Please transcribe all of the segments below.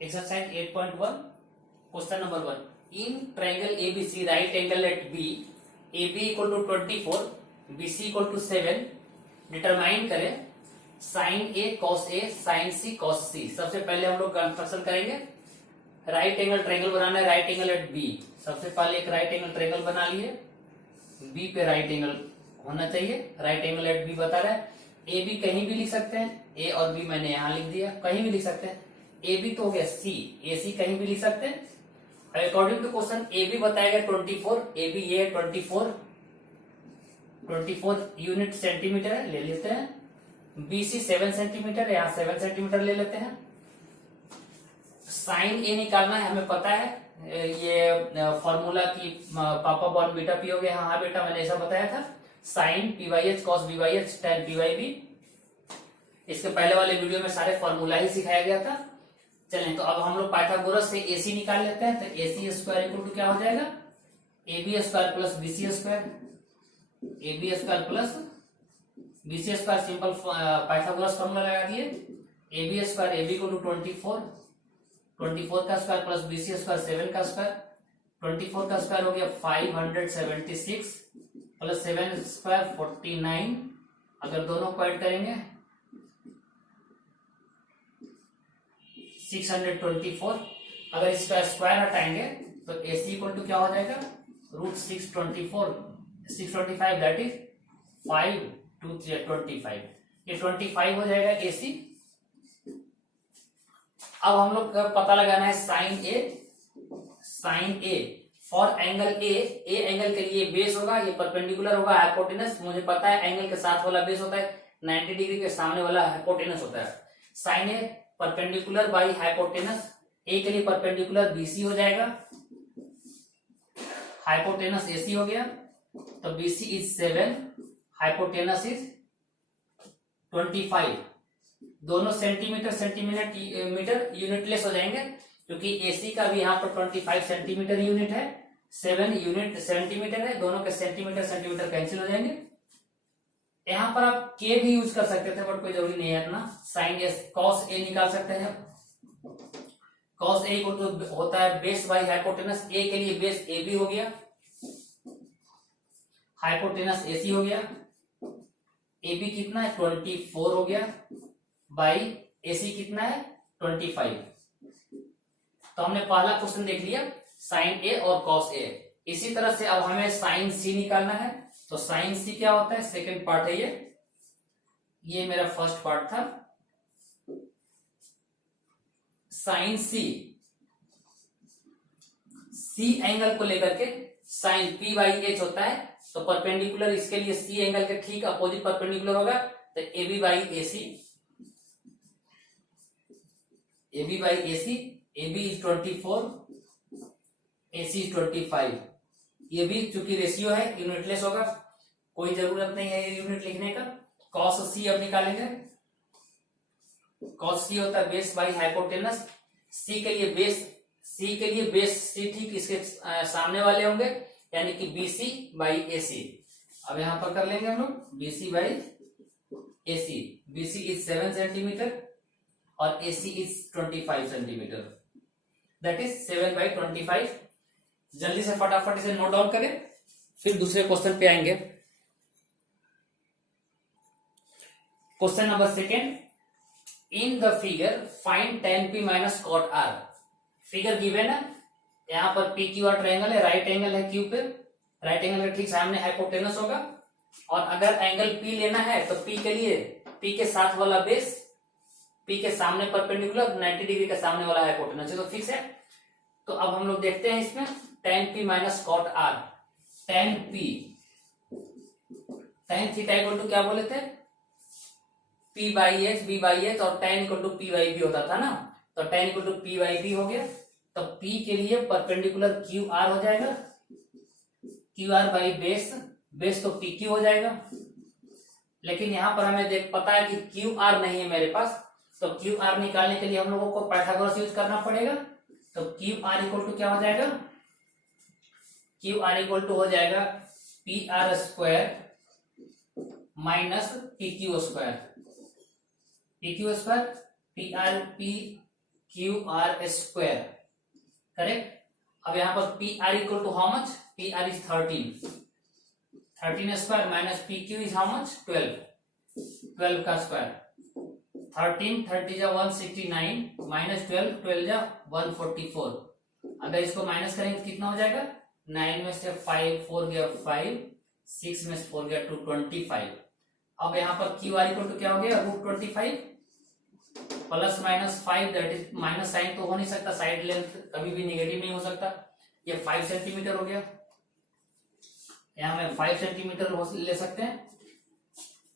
Exercise 8.1, question number 1. In triangle ABC, right angle at B, AB equal to 24, BC equal to 7, determine करें sin A cos A sin C cos C। सबसे पहले हम लोग construction करेंगे। Right angle triangle बनाना है, right angle eight B. सबसे पहले एक राइट एंगल ट्रायंगल बना लिए, बी पे राइट एंगल होना चाहिए। राइट एंगल एट बी बता रहा है। ए बी कहीं भी लिख सकते हैं, ए और बी मैंने यहां लिख दिया, कहीं भी लिख सकते हैं। ए बी तो हो गया सी, ए सी कहीं भी लिख सकते हैं। According to question A B बताया गया 24, ए बी ये 24 यूनिट सेंटीमीटर है, ले लेते हैं। बी सी 7 सेंटीमीटर, यहाँ 7 सेंटीमीटर ले लेते हैं। साइन ए निकालना है, हमें पता है ये फॉर्मूला की पापा बॉर्न बीटा पी हो गया। हाँ बेटा मैंने ऐसा बताया था, sine P by H cos B by H tan P by B. इसके पहले वाले वीडियो में सारे फॉर्मूला ही सिखाया गया था। चलें तो अब हम लोग पाइथागोरस से एसी निकाल लेते हैं। तो एसी स्क्वायर इक्वल टू क्या हो जाएगा, A B square plus B C square, A B square plus B C square. Simple Pythagoras formula लगा दिए। A B square, A B equal to 24 का square plus B C square 7 का square. 24 का square हो गया 576 plus 7 square 49। अगर दोनों को ऐड करेंगे 624। अगर इसका स्क्वायर हटाएंगे तो AC इक्वल टू क्या हो जाएगा, रूट 625 दैट इज 5 2 25। ये 25 हो जाएगा AC। अब हम लोग पता लगाना है sine A for angle A angle के लिए बेस होगा, ये परपेंडिकुलर होगा हाइपोटेनस। मुझे पता है एंगल के साथ वाला बेस होता है 90 डिग्री के सामने वाला हाइपोटेनस होता है। Sine A perpendicular by hypotenuse, A के लिए परपेंडिकुलर BC हो जाएगा, हाइपोटेनस AC हो गया। तो BC इज 7, हाइपोटेनस इज 25। दोनों सेंटीमीटर यूनिटलेस हो जाएंगे, क्योंकि AC का भी यहाँ पर 25 सेंटीमीटर यूनिट है, 7 यूनिट सेंटीमीटर है। दोनों के सेंटीमीटर कैंसिल हो जाएंगे। यहाँ पर आप के भी यूज कर सकते थे, बट कोई जरूरी नहीं है इतना। साइन एस कॉस ए निकाल सकते हैं। कॉस ए को तो होता है बेस बाई हाइपोटेनस। ए के लिए बेस ए बी हो गया, हाइपोटेनस AC हो गया। ए बी कितना है 24 हो गया, बाई AC कितना है 25। तो हमने पहला क्वेश्चन देख लिया, साइन ए और कॉस ए। इसी तरह से अब हमें साइन सी निकालना है। तो साइन सी क्या होता है, सेकेंड पार्ट है ये मेरा फर्स्ट पार्ट था। साइन सी एंगल को लेकर के साइन P बाई एच होता है। तो परपेंडिकुलर इसके लिए C एंगल के ठीक अपोजिट परपेंडिकुलर होगा। तो AB by AC, AB by AC, AB is 24, AC is 25। ये भी चूंकि रेशियो है यूनिटलेस होगा, कोई जरूरत नहीं है ये यूनिट लिखने का। कॉस C अब निकालेंगे। कॉस C होता है बेस बाई हाइपोटेनस। C के लिए बेस C ठीक इसके सामने वाले होंगे, यानी कि BC बाई AC। अब यहां पर कर लेंगे हम लोग BC by AC। BC is 7 centimetre और AC is 25 centimetre, that is 7 by 25। जल्दी से फटाफट इसे नोट डाउन करें, फिर दूसरे क्वेश्चन पे आएंगे। Question number second, in the figure find tan P minus cot R। Figure given है, यहाँ पर PQR ट्रायंगल है, राइट एंगल है Q पे, राइट एंगल के ठीक सामने हाइपोटेनस होगा। और अगर एंगल P लेना है तो P के लिए P के साथ वाला बेस, P के सामने परपेंडिकुलर 90 डिग्री के सामने वाला हाइपोटेनस है, तो फिक्स है। तो अब हम लोग देखते हैं इसमें tan P minus cot R। tan theta equal to क्या बोले थे, P by H, B by H, और tan equal to P by B होता था ना। तो tan equal to P by B हो गया। तो P के लिए परपेंडिकुलर QR हो जाएगा, QR बाई बेस तो PQ हो जाएगा। लेकिन यहां पर हमें पता है कि QR नहीं है मेरे पास, तो QR निकालने के लिए हम लोगों को पाइथागोरस यूज करना पड़ेगा। तो QR इक्वल टू क्या हो जाएगा, QR इक्वल टू हो जाएगा PR square minus PQ square. PQ square Q R square, correct. अब यहाँ पर P R equal to how much, P R is 13 square minus P Q is how much 12 का square. 13 जा 169 minus 12 जा 144। अगर इसको माइनस करेंगे तो कितना हो जाएगा, 9 में से 5 4 गया 5, 6 में से 4 गया 2, 25। अब यहाँ पर क्यू आर इक्वल टू क्या हो गया, √25 plus minus 5, that is minus sign तो हो नहीं सकता, साइड लेंथ कभी भी नेगेटिव नहीं हो सकता। ये 5 सेंटीमीटर हो गया, यहाँ में 5 सेंटीमीटर ले सकते हैं।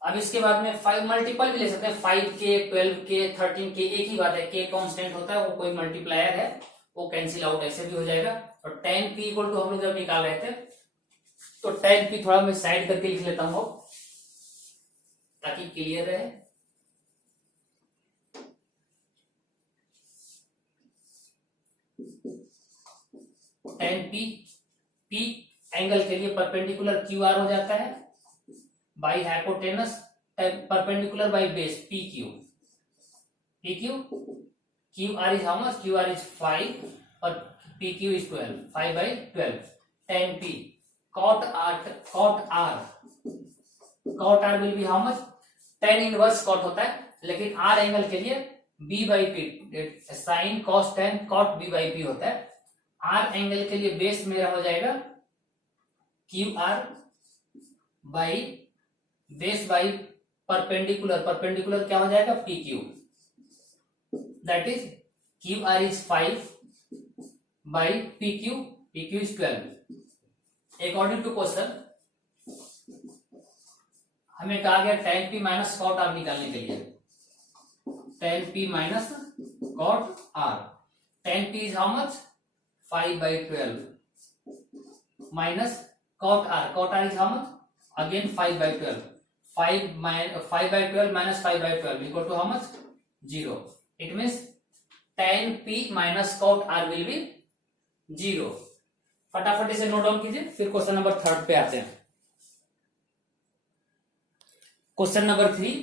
अब इसके बाद में 5 मल्टीपल भी ले सकते हैं, 5k 12k 13k, एक ही बात है, k कांस्टेंट होता है, वो कोई मल्टीप्लायर है, वो कैंसिल आउट ऐसे भी हो जाएगा। और tan p इक्वल टू हम लोग जब निकाल रहे थे तो tan p थोड़ा मैं साइड करके लिख लेता हूं ताकि क्लियर रहे। tan p, p एंगल के लिए परपेंडिकुलर क्यू आर हो जाता है by hypotenuse perpendicular by base P Q, Q R is how much, Q R is 5 और P Q is 12, 5/12। tan p cot r will be how much, tan inverse cot होता है, लेकिन r angle के लिए b/p, sign cos tan cot b/p होता है। r angle के लिए बेस मेरा हो जाएगा Q R by base by perpendicular क्या हो जाएगा, P Q, that is Q R is 5 by P Q is 12। According to question हमें कहा गया tan p minus cot R निकालने के लिए, tan p minus cot R, tan p is how much 5/12 minus cot r is how much, again 5/12, 5/12 minus 5/12 equal to how much, 0. It means tan p minus cot r will be 0। फटाफट इसे note down कीजिए, फिर question number 3 पे आते हैं। Question number 3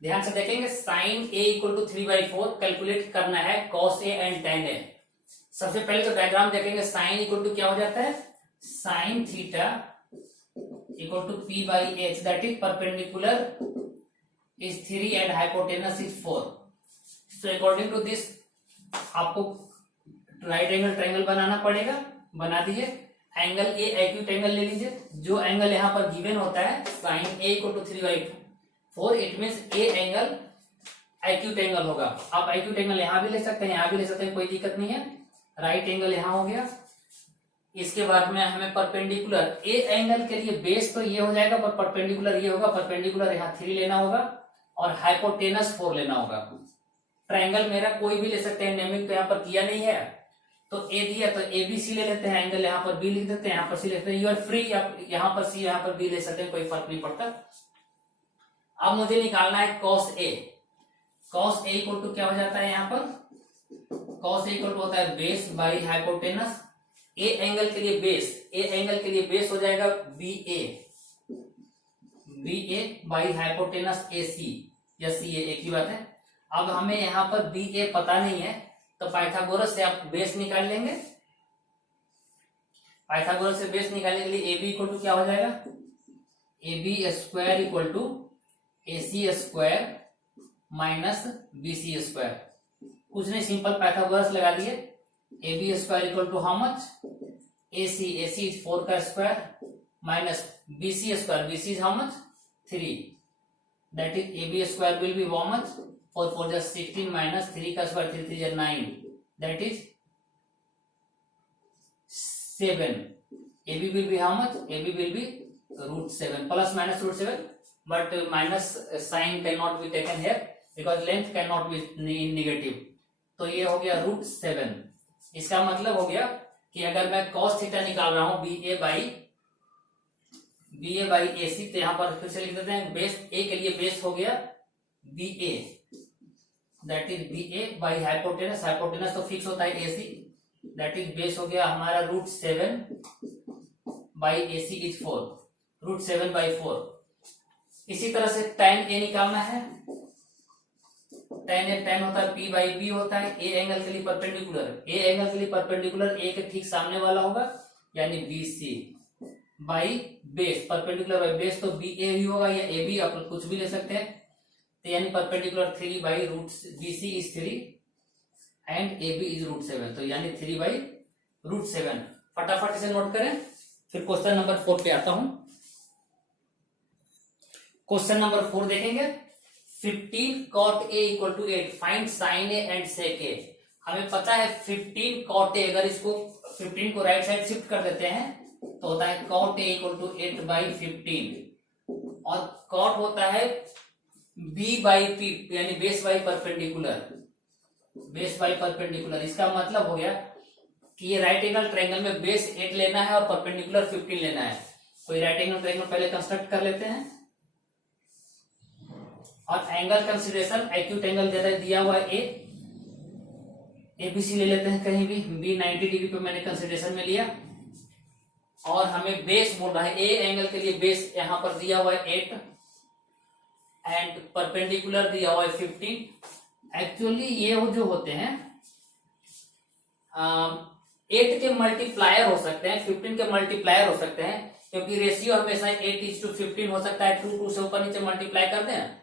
ध्यान से देखेंगे, sine a equal to 3/4 calculate करना है cos a and tan a। सबसे पहले तो डायग्राम देखेंगे, साइन इक्वल टू क्या हो जाता है, sine theta equal to p/h, that is perpendicular is 3 and hypotenuse is 4। So according to this आपको राइट एंगल ट्रायंगल बनाना पड़ेगा, बना दीजिए। एंगल ए एक्यूट एंगल ले लीजिए, जो एंगल यहाँ पर गिवन होता है sine a equal to 3/4, it means A angle acute angle होगा। आप एक्यूट एंगल यहाँ भी ले सकते हैं, यहाँ भी ले सकते हैं, कोई दिक्कत नहीं है। राइट एंगल यहाँ हो गया, इसके बाद में हमें परपेंडिकुलर ए एंगल के लिए बेस तो ये हो जाएगा, पर परपेंडिकुलर ये होगा, परपेंडिकुलर यहाँ 3 लेना होगा और हाइपोटेनस 4 लेना होगा। ट्रायंगल मेरा कोई भी ले सकते हैं, नेमिंग तो यहाँ पर किया नहीं है, तो ए दिया तो ए बी सी ले लेते हैं, एंगल यहाँ पर बी लिख देते हैं, यहाँ पर सी लेते हैं, यू आर फ्री, आप यहाँ पर सी यहाँ पर बी ले सकते हैं, कोई फर्क नहीं पड़ता। अब मुझे निकालना है cos a। cos a equal to क्या हो जाता है, यहाँ पर cos a इक्वल टू होता है base by hypotenuse. A angle के लिए बेस हो जाएगा B A by hypotenuse A C या सी ए, एक ही बात है। अब हमें यहाँ पर बी ए पता नहीं है, तो पाइथागोरस से आप बेस निकाल लेंगे। पाइथागोरस से बेस निकालने के लिए ए बी इक्वल टू क्या हो जाएगा, A B square equal to A C square minus B C square. कुछ नहीं, सिंपल पाइथागोरस लगा दिए। A B square equal to how much, A C is 4 का स्क्वायर minus B C square, B C is how much 3, that is A B square will be how much 4 4 16 minus 3 का स्क्वायर 3 3 9, that is 7। A B will be how much, A B will be √7 plus minus √7, but minus sign cannot be taken here because length cannot be negative, तो ये हो गया √7। इसका मतलब हो गया कि अगर मैं cos थीटा निकाल रहा हूं बी ए बाई ए सी, तो यहां पर फिर से लिख देते हैं, बेस ए के लिए बेस हो गया B A, that is B A by hypotenuse, hypotenuse तो फिक्स होता है A C, that is base हो गया हमारा √7 बाई ए सी इज 4, √7/4। इसी तरह से tan a निकालना है, tan ए tan होता है p बाई बी होता है, ए एंगल के लिए परपेंडिकुलर, ए एंगल के लिए परपेंडिकुलर ए के ठीक सामने वाला होगा यानी B C by base, perpendicular by base तो बी ए ही होगा या ए बी, आप कुछ भी ले सकते हैं। तो यानी perpendicular 3 by root B C is 3 and A B is root 7, तो यानी 3 बाई रूट 7। फटाफट इसे नोट करें, फिर क्वेश्चन नंबर 4 पे आता हूं। क्वेश्चन नंबर 4 देखेंगे। 15 cot a equal to 8, find sine A and sec A. हमें पता है 15 cot a, अगर इसको 15 को राइट साइड शिफ्ट कर देते हैं तो होता है cot a equal to 8 by 15, और cot होता है b बाई p यानी base by perpendicular, base by perpendicular. इसका मतलब हो गया कि ये राइट एंगल ट्रायंगल में बेस 8 लेना है और परपेंडिकुलर 15 लेना है। कोई राइट एंगल ट्रायंगल पहले कंस्ट्रक्ट कर लेते हैं, और एंगल कंसीडरेशन एक्यूट एंगल दिया हुआ है एबीसी ले लेते हैं कहीं भी, बी 90 डिग्री पे मैंने कंसीडरेशन में लिया, और हमें बेस बोल रहा है, ए एंगल के लिए बेस यहां पर दिया हुआ है 8 एंड परपेंडिकुलर दिया हुआ है 15। एक्चुअली ये जो होते हैं 8 के मल्टीप्लायर हो सकते हैं, 15 के मल्टीप्लायर हो सकते हैं, क्योंकि रेशियो हमेशा 8:15 हो सकता है। 2 से ऊपर नीचे मल्टीप्लाई करते हैं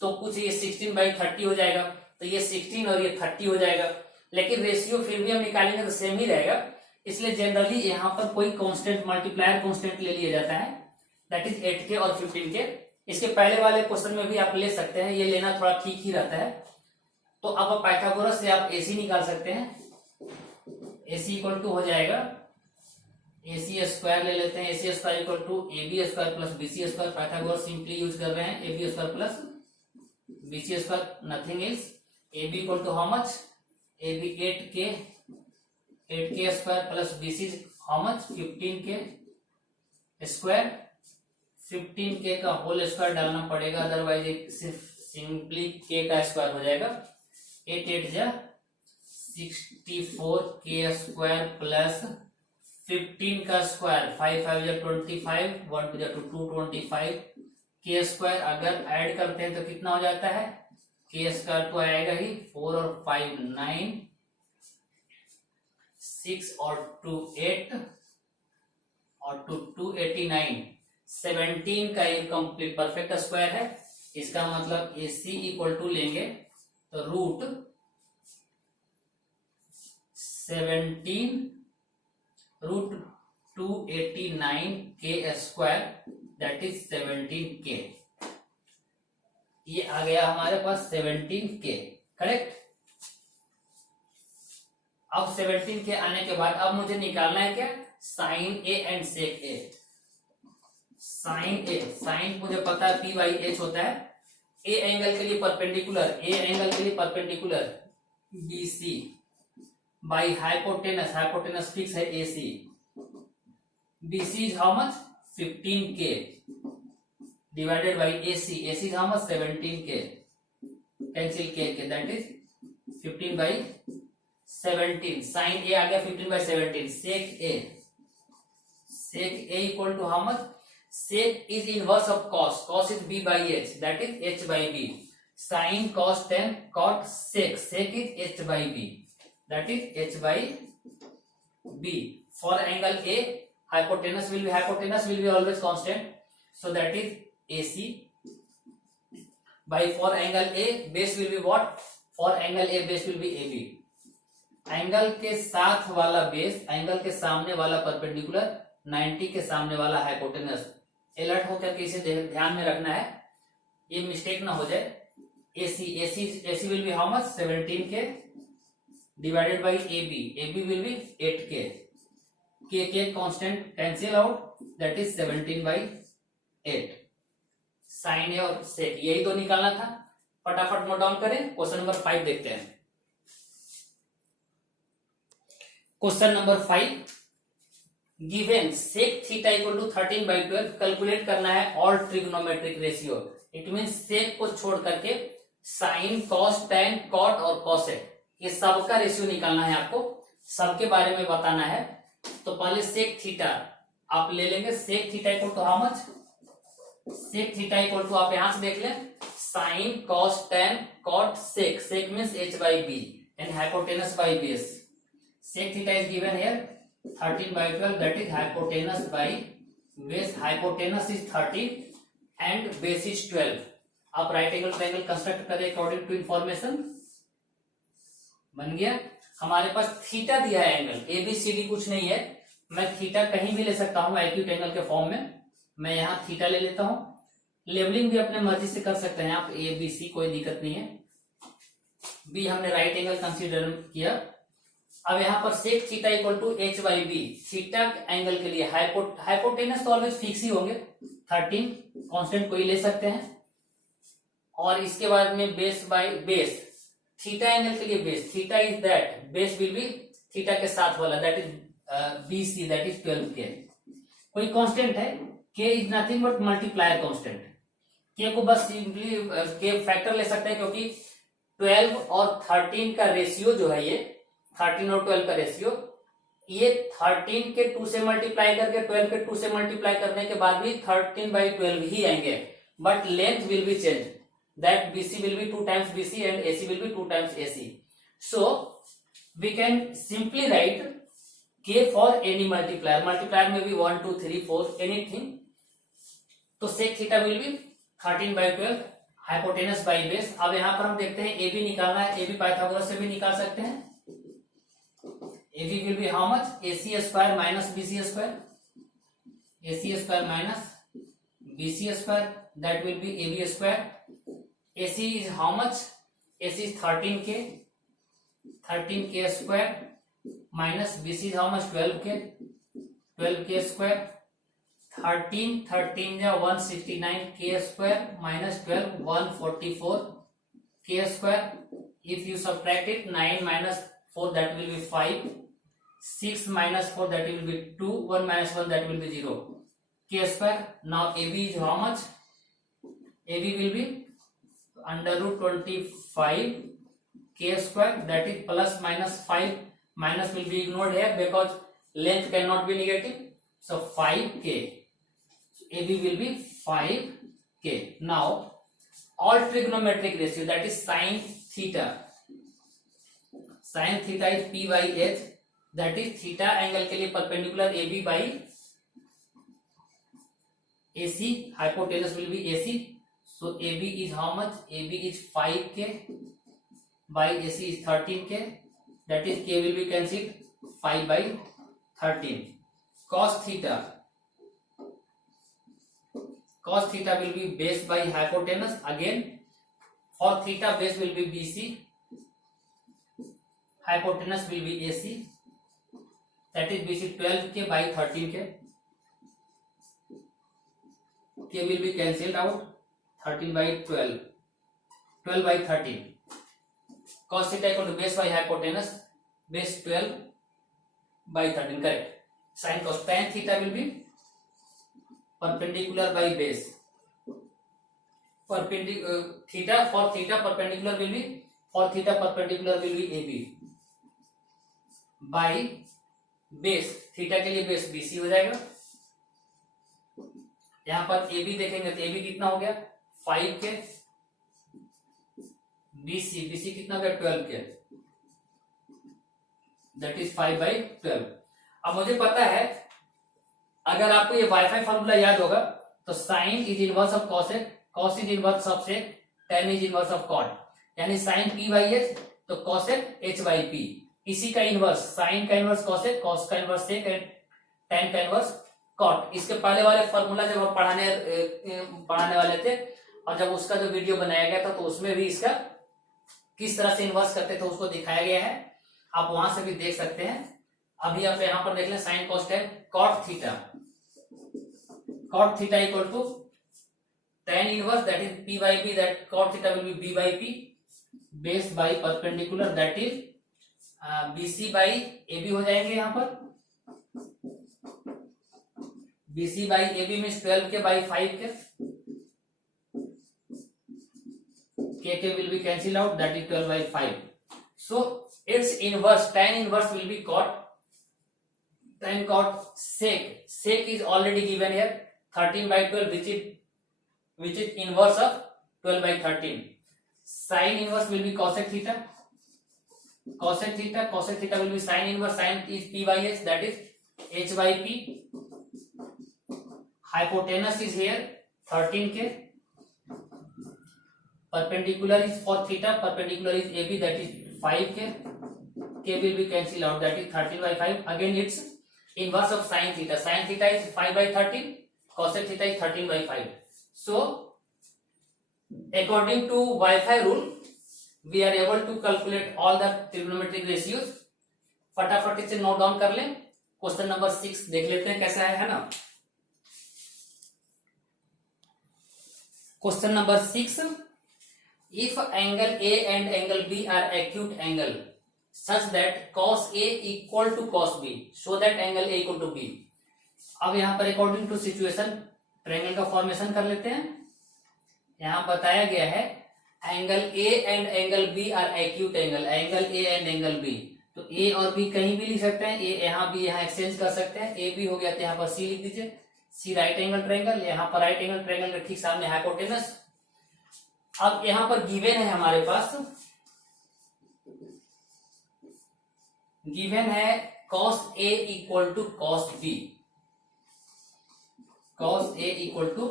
तो कुछ ये 16 बाई 30 हो जाएगा, तो ये 16 और ये 30 हो जाएगा, लेकिन रेशियो फिर भी हम निकालेंगे तो सेम ही रहेगा। इसलिए जनरली यहाँ पर कोई कांस्टेंट मल्टीप्लायर कांस्टेंट ले लिया जाता है, दैट इज 8 के और 15 के। इसके पहले वाले क्वेश्चन में भी आप ले सकते हैं, ये लेना थोड़ा ठीक ही रहता है। तो अब पाइथागोरस से आप एसी निकाल सकते हैं। एसी इक्वल टू हो जाएगा, एसी स्क्वायर ले लेते हैं, AC square equal to A B square plus B C square. Pythagoras simply use कर रहे हैं, A B square plus B C square, nothing is A B equal to how much, A B 8 के square plus B C how much 15 के square, 15 के का whole square डालना पड़ेगा, otherwise सिर्फ सिंपली के का स्क्वायर हो जाएगा। 8 8 जा 64 के स्क्वायर प्लस 15 का स्क्वायर, 5 5 जा 25, 1 2 जा 225 के स्क्वायर। अगर ऐड करते हैं तो कितना हो जाता है, के स्क्वायर तो आएगा ही, 4 और 5 9, 6 और 2 8 और 2 89, 17 का एक कंप्लीट परफेक्ट स्क्वायर है। इसका मतलब ए सी इक्वल टू लेंगे तो रूट 17 रूट 289 के स्क्वायर, दैट इज 17 के। ये आ गया हमारे पास 17 के, करेक्ट। अब 17 के आने के बाद अब मुझे निकालना है क्या, sine A and sec A. Sine A, sine मुझे पता है पी बाई एच होता है, ए एंगल के लिए परपेंडिकुलर, ए एंगल के लिए perpendicular B C by hypotenuse, hypotenuse fix है A C, B C is how much 15 k divided by A C, A C is how much 17 k, cancel k that is 15 by 17। Sine A आ गया 15 by 17। Sec A, sec A equal to how much, sec is inverse of cos, cos is b by h, that is h by b, sin cos tan cot sec, sec is h by b, that is h by b. For angle a, hypotenuse will be always constant, so that is AC by, for angle a base will be what, for angle a base will be AB, angle के साथ वाला base, angle के सामने वाला perpendicular, 90 के सामने वाला hypotenuse. Alert होकर के इसे ध्यान में रखना है, ये मिस्टेक ना हो जाए। AC will be how much 17 k divided by AB will be 8 k constant cancel out, that is 17 by 8। Sine A और सेक यही तो निकालना था। फटाफट नोट डाउन करें, क्वेश्चन नंबर 5 देखते हैं। Question number 5, given sec theta equal to 13/12, calculate करना है all trigonometric ratio. It mean sec को छोड़ करके साइन, कॉस, टैन, कॉट और कॉसेक, ये सबका रेशियो निकालना है आपको, सबके बारे में बताना है। तो पहले सेक थीटा आप ले लेंगे, sec theta equal to how much sec theta equal to, आप यहां से देख लें, sine cos tan cot sec, sec means h by b and hypotenuse by base. Sec theta is given here 13 by 12, that is hypotenuse by base. Hypotenuse is 30 and base is 12. आप right angle triangle construct करें according to information, बन गया। हमारे पास theta दिया है, angle A B C D कुछ नहीं है, मैं थीटा कहीं भी ले सकता हूं एक्यूट एंगल के फॉर्म में, मैं यहां थीटा ले लेता हूं। लेवलिंग भी अपने मर्जी से कर सकते हैं आप, ए बी सी कोई दिक्कत नहीं है। बी हमने राइट एंगल कंसीडर किया। अब यहाँ पर sec theta equal to h by B, theta angle के लिए हाइपोटेनस तो ऑलवेज फिक्स ही होंगे, 13 कांस्टेंट कोई ले सकते हैं। और इसके बाद में base by base, theta angle के लिए base, theta is that, base will be theta के साथ वाला, that is B C, that is 12 के। कोई कांस्टेंट है, k is nothing but multiplier constant, k को बस सिंपली k फैक्टर ले सकते हैं, क्योंकि 12 और 13 का रेशियो जो है, ये 13 और 12 का रेशियो, ये 13 के 2 से मल्टीप्लाई करके 12 के 2 से मल्टीप्लाई करने के बाद भी 13 by 12 ही आएंगे, but length will be change, that BC will be 2 times BC and AC will be 2 times AC. So we can simply write K for any multiplier. Multiplier may be 1, 2, 3, 4, anything. तो sec theta will be 13 by 12 hypotenuse by base. अब यहां पर हम देखते हैं AB निकालना है, AB Pythagoras से भी निकाल सकते हैं। AB will be how much? AC square minus BC square. AC square minus BC square, that will be AB square. AC is how much? AC is 13k, 13k square minus BC is how much? 12k, 12k square. 13 या 169k square minus 12 144k square. If you subtract it, 9 minus 4, that will be 5, 6 minus 4, that will be 2, 1 minus 1, that will be 0, k square. Now AB is how much? AB will be under root 25 k square, that is plus minus 5, minus will be ignored here because length cannot be negative, so 5k, so AB will be 5k. Now all trigonometric ratio, that is sin theta, sin theta is p by h, that is theta angle के लिए perpendicular AB by AC, hypotenuse will be AC. So AB is how much? AB is 5k by AC is 13k, that is k will be cancelled, 5 by 13. Cos theta will be base by hypotenuse. Again for theta, base will be BC, hypotenuse will be AC, that is BC 12k by 13k, k will be cancelled out, 13 by 12, 12 by 13. Cos theta equal to base by hypotenuse, base 12 by 13, correct. Sin cos, tan theta will be perpendicular by base, theta for theta perpendicular will be, for theta perpendicular will be AB by base, theta के लिए base BC हो जाएगा। यहां पर AB देखेंगे तो AB कितना हो गया? 5k, BC कितना हो गया? 12k, that is 5 by 12। अब मुझे पता है, अगर आपको ये वाईफाई फॉर्मूला याद होगा, तो sine is inverse of cosec, cos is inverse of sec, tan is inverse of cot, यानी साइन p by h तो कॉसेक h by p, इसी का इनवर्स, साइन का इनवर्स कॉसेक, कॉस का इनवर्स सेक एंड टेन का inverse cot. इसके पहले वाले फॉर्मूला जब हम पढ़ाने वाले थे, और जब उसका जो वीडियो बनाया गया था, तो उसमें भी इसका किस तरह से इन्वर्स करते थे उसको दिखाया गया है, आप वहां से भी देख सकते हैं। अभी आप यहां पर देख लें, sine cos tan cot theta, cot theta equal to tan inverse, that is p by b, that cot theta will be b by p, base by perpendicular, that is BC by AB हो जाएंगे। यहां पर BC by AB में 12 के by 5 के, k will be cancelled out, that is 12 by 5. So its inverse, tan inverse will be cot, tan cot sec, sec is already given here 13 by 12, which is which is inverse of 12/13. Sin inverse will be cosec theta. Cosec theta will be sin inverse. Sin is p by h, that is h by p. Hypotenuse is here 13k. Perpendicular is for theta, perpendicular is AB, that is 5k. K will be cancelled out, that is 13/5. Again it's inverse of sin theta. Sin theta is 5/13, cosec theta is 13/5. So according to Wi-Fi rule, we are able to calculate all the trigonometric ratios. फटाफट इसे note down कर लें. Question number 6 देख लेते हैं कैसा है ना. Question number 6, if angle A and angle B are acute angle such that cos A equal to cos B, show that angle A equal to B. अब यहां पर अकॉर्डिंग टू सिचुएशन ट्रायंगल का फॉर्मेशन कर लेते हैं. यहां बताया गया है angle A and angle B are acute angle. Angle A and angle B, तो ए और बी कहीं भी लिख सकते हैं. ए यहां भी यहां एक्सचेंज कर सकते हैं. ए बी हो गया तो यहां पर सी लिख दीजिए. सी राइट एंगल ट्रायंगल, यहां पर राइट एंगल ट्रायंगल के ठीक सामने हाइपोटेनस. अब यहां पर गिवन है हमारे पास, गिवन है cos A equal to cos B. cos A equal to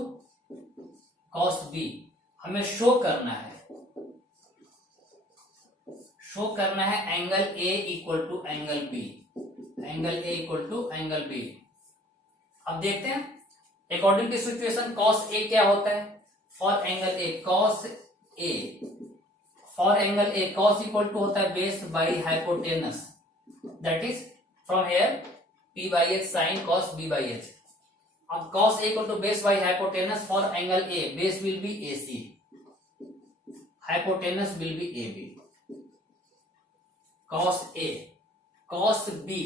cos B हमें शो करना है. शो करना है angle A equal to angle B. Angle A equal to angle B. अब देखते हैं according to situation cos A क्या होता है. For angle A cos A, for angle A cos equal to होता है base by hypotenuse, that is from here P by H sin cos B by H. अब cos A equal to base by hypotenuse. For angle A base will be AC, hypotenuse will be AB. Cos A, cos B,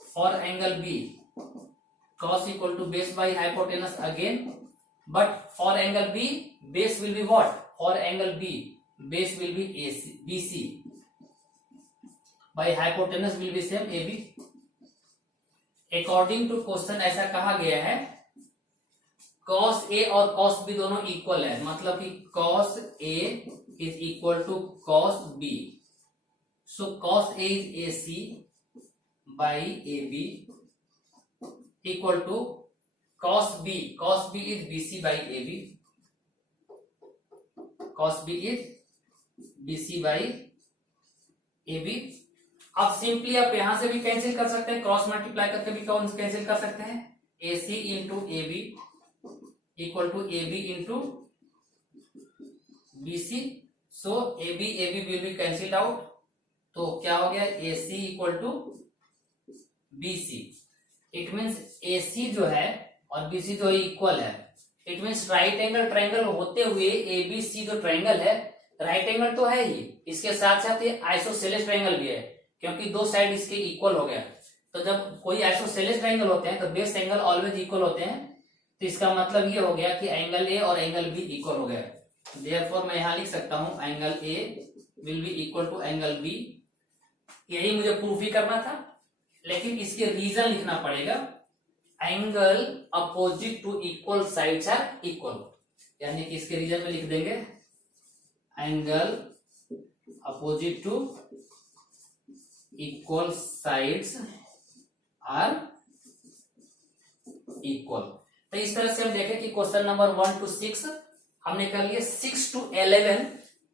for angle B, cos equal to base by hypotenuse again, but for angle B, base will be what? For angle B, base will be AC, BC, by hypotenuse will be same AB. According to question ऐसा कहा गया है cos A और cos B दोनों equal है, मतलब कि cos A is equal to cos B. So cos A is AC by AB equal to cos B. Cos B is BC by AB. Cos B is BC by AB. अब simply आप यहां से भी cancel कर सकते हैं, cross multiply करके भी कैंसिल कर सकते हैं. AC into AB equal to AB into BC. So AB will be cancelled out. तो क्या हो गया AC equal to BC. It means AC जो है और BC जो इक्वल है. It means right angle triangle होते हुए ABC जो ट्रायंगल है राइट एंगल तो है ही, इसके साथ साथ ये आइसोसेलेस ट्रायंगल भी है, क्योंकि दो साइड इसके इक्वल हो गया. तो जब कोई आइसोसेलेस ट्रायंगल होते हैं तो बेस एंगल ऑलवेज इक्वल होते हैं. तो इसका मतलब ये हो गया कि एंगल ए और एंगल बी इक्वल हो गया. देयरफॉर मैं यहां लिख सकता हूं angle A will be equal to angle B. यही मुझे प्रूफ ही करना था, लेकिन इसके रीजन लिखना पड़ेगा. Angle opposite to equal sides are equal, यानी कि इसके रीजन में लिख देंगे angle opposite to equal sides are equal. तो इस तरह से हम देखें कि क्वेश्चन नंबर 1 to 6 हमने कर लिए. 6 to 11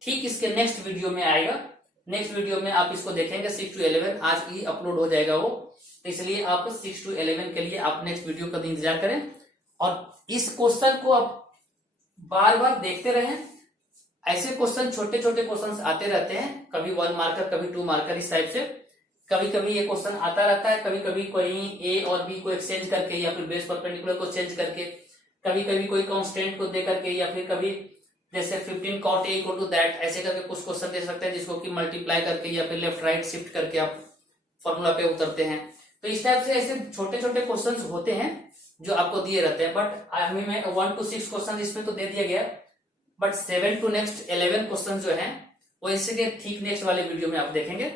ठीक इसके नेक्स्ट वीडियो में आएगा. नेक्स्ट वीडियो में आप इसको देखेंगे 6 to 11. आज ही अपलोड हो जाएगा वो, तो इसलिए आप 6 to 11 के लिए आप नेक्स्ट वीडियो का इंतजार करें. और इस क्वेश्चन को आप बार बार देखते रहें. ऐसे क्वेश्चन छोटे छोटे क्वेश्चन आते रहते हैं, कभी 1 मार्कर कभी 2 मार्कर इस टाइप से. कभी कभी ये क्वेश्चन आता रहता है, कभी कभी कोई ए और बी को एक्सचेंज करके या फिर बेस परपेंडिकुलर को चेंज करके, कभी कभी कोई कांस्टेंट को दे करके, या फिर कभी जैसे 15 cot A equal to that ऐसे करके कुछ क्वेश्चन दे सकते हैं, जिसको कि मल्टीप्लाई करके या फिर लेफ्ट राइट शिफ्ट करके आप फॉर्मूला पे उतरते हैं. तो इस टाइप से ऐसे छोटे छोटे क्वेश्चन होते हैं जो आपको दिए रहते हैं. बट आर्मी में 1 to 6 क्वेश्चन इसमें तो दे दिया गया, बट 7 to नेक्स्ट 11 क्वेश्चन जो है वो इसके ठीक नेक्स्ट वाले वीडियो में आप देखेंगे.